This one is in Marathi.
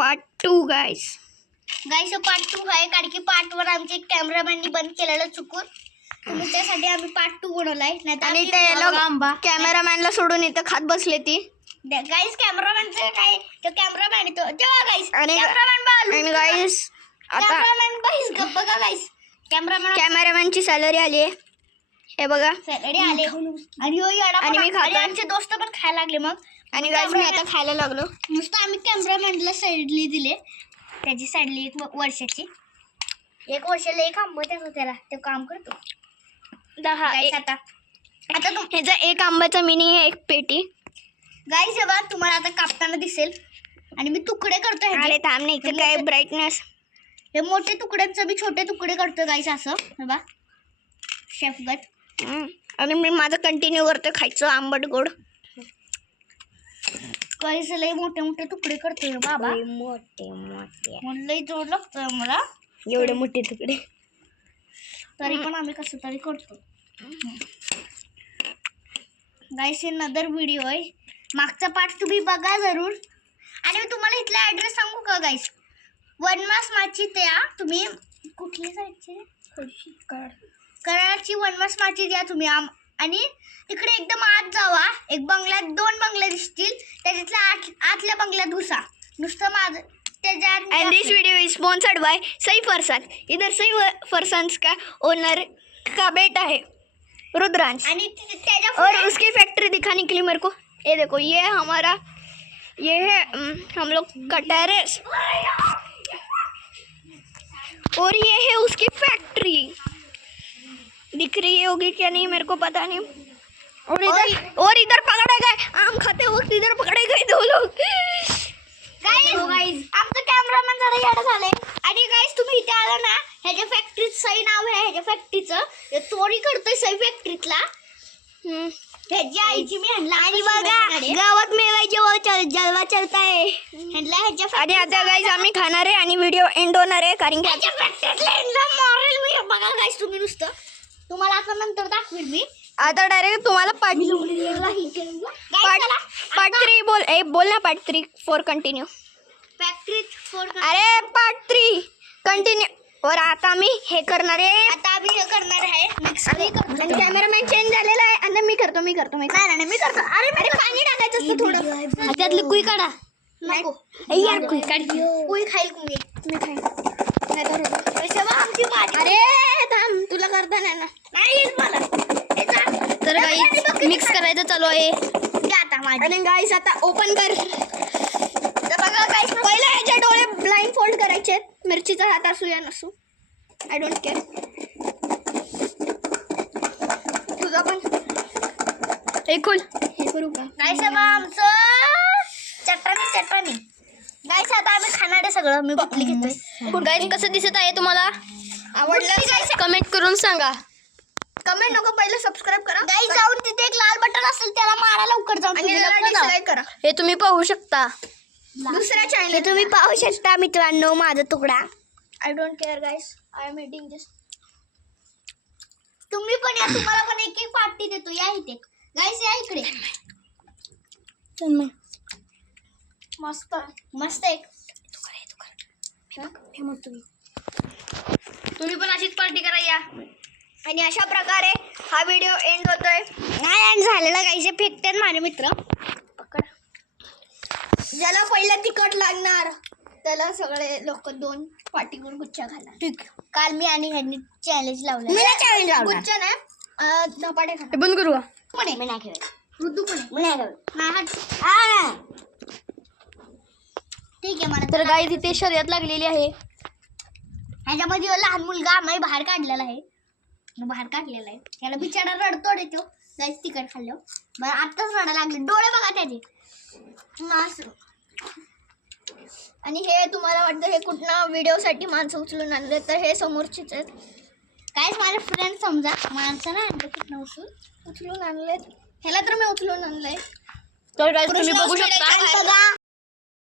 पार्ट 2 गाइस पार्ट 2 आहे, कारण की पार्ट 1 आमचे कॅमेरामॅननी बंद केलेलं चुकून. तुम्ही त्यासाठी आम्ही पार्ट 2 बनवलाय. आणि ते लोक कॅमेरामॅनला सोडून इथं खात बसले ती. गाईस कॅमेरामॅनचं काय, तो कॅमेरामॅन तो जेव्हा गाईस आणि गाईस आता कॅमेरामॅन गाईस बघा गाईस कॅमेरामॅनची सॅलरी आली आहे, हे बघा. सॅलरी आले आणि हो येडा आणि मी खातोय. आमचे दोस्त पण खायला लागले. मग आणि गाईस मी आता खायला लागलो. नुसतं आम्ही कॅमेरामॅनला साईडली दिले, त्याची साईडली 1 वर्षाची. 1 वर्षाला एक आंबट असतो त्याला, ते काम करतो 10 आता ह्याचा एक आंब्याचा मिनी आहे, 1 पेटी. गाईस जेव्हा तुम्हाला आता कापताना दिसेल आणि मी तुकडे करतो. अरे थांब नाही, इथं काय ब्राईटनेस. हे मोठे तुकड्यांचं मी छोटे तुकडे करतो गाईस, असं बघा शेफगत. आणि मी माझं कंटिन्यू करतो खायचं आंबट गोड. गाईस लय मोठे मोठे तुकडे करतोय बाबा, मोठे मोठे म्हणून लय जोड लागतोय मला एवढे मोठे तुकडे. तरी पण आम्ही कसं तरी करतो. गाईस हे नदर व्हिडिओ आहे, मागचा पार्ट तुम्ही बघा जरूर. आणि मी तुम्हाला इथला ॲड्रेस सांगू का गाईस, वनमास माची त्या तुम्ही कुठल्या साईडचे कराडची वनमास माची द्या तुम्ही. आणि तिकडे एकदम आत जावा, एक बंगल्यात 2 बंगले दिसतील, त्याच्यातल्या आतल्या बंगल्यात घुसा. नुसतं माझं त्याच्यात. And this video is sponsored by सही फरसान. इधर सही फरसान्स का ओनर का बेटा है रुद्रांश, आणि त्याच्या और उसकी फैक्ट्री दिखाने के लिए मेरे को ये देखो, ये हमारा ये है हम लोग का टेरेस, और ये है उसकी फैक्ट्री. दिख रही होगी क्या नहीं मेरे को पता नहीं. और इधर पकड़े गए आम खाते वक्त, इधर पकड़े गए 2 लोग. गाईस आमचं कॅमेरामॅन जरा येडं झालंय. आणि गाईस तुम्ही इथे आला ना, ह्याच्या फॅक्टरीत सई नाव आहे ह्याच्या फॅक्टरीचं, चोरी करतोय सई फॅक्टरीतला. ह्याची आईची मी ह्यांना. आणि बघा गावात मेवायचे जलवा चलताय ह्याच्या आणि आता गाईस आम्ही खाणार आहे आणि व्हिडिओ एंड होणार आहे, कारण की ह्याच्या फॅक्टरीतला ह्यांना मारेल मी. बघा गाईस तुम्ही नुसतं, तुम्हाला आता नंतर दाखवेल मी. आता डायरेक्ट तुम्हाला पार्ट 3 बोल ना, पार्ट 3 फॉर कंटिन्यू. फॅक्टरीत 4 अरे पार्ट 3 कंटिन्यू. और आता आम्ही हे करणार आहे, आता आम्ही हे करणार आहे मिक्स. आणि कॅमेरामॅन चेंज झालेला आहे. आणि मी करतो नाही मी करतो. अरे पाणी टाकायचं असतं थोडं, त्यातलं कुई काढा. नको यार कुई काढ, कुई खाईल कुई. मी खाईन. आमची भाजी. अरे थांब, तुला करता नाही ना. नाही येत मला. तर गाईस मिक्स करायचं चालू आहे. आता माझी. आणि गाईस आता ओपन कर. तर बघा गाईस पहिला ह्याचे डोळे ब्लाइंड फोल्ड करायचे. मिरचीचा हात असू या नसू, आय डोंट केअर. तुझा पण हे खोल. हे करू का गाईस आमचं चटणी. गाईस आता आम्ही खाणार आहे सगळं. मी बाटली घेतोय. गाईस कसं दिसत आहे तुम्हाला? आवडलं कमेंट करून सांगा. कमेंट नको, पहिलं सबस्क्राईब करा. गाईस जाऊन तिथे एक लाल बटन असेल त्याला मारा लवकर जाऊन. आणि डिसलाईक करा. हे तुम्ही पाहू शकता दुसऱ्या चॅनल तुम्ही पाहू शकता मित्रांनो, माझा तुकडा. I don't care guys, I am eating this. तुम्ही पण या, तुम्हाला पण एक पार्टी देतो. या इथे गाईस, या इकडे. मस्त मस्त एक तुम्ही पण अशीच पार्टी करा या. आणि अशा प्रकारे हा व्हिडिओ एंड होतोय. नाही एंड झालेला. गाईस फेकतात माझे मित्र. पकड. ज्याला पहिला तिखट लागणार त्याला सगळे लोक 2 पाटीवर गुच्छा घाला. ठीक. काल मी आणि ह्यांनी चॅलेंज लावलं. मी चॅलेंज लावलं. गुच्छा नाही, धपाटे खा. बंद करू का? पण मी नाही खेळत. रुद्दू पण मी नाही खेळत. नाही ठीक आहे. मला तर गाईस इथे शर्यत लागलेली आहे. ह्याच्यामध्ये लहान मुलगा आम्ही बाहेर काढलेला आहे. याला बिचारा रडतोड येतो गाईस तिखट खाल्लं. बरं आत्ताच रडायला लागले, डोळे बघा त्याचे. आणि हे तुम्हाला वाटतं हे कुठनं व्हिडिओसाठी माणसं उचलून आणले, तर हे समोरचेच आहेत. काहीच माझे फ्रेंड समजा, माणसं ना आणलं कुठनं उचलून आणलेत. ह्याला तर मी उचलून आणलंय. तर तुम्ही बघू शकता.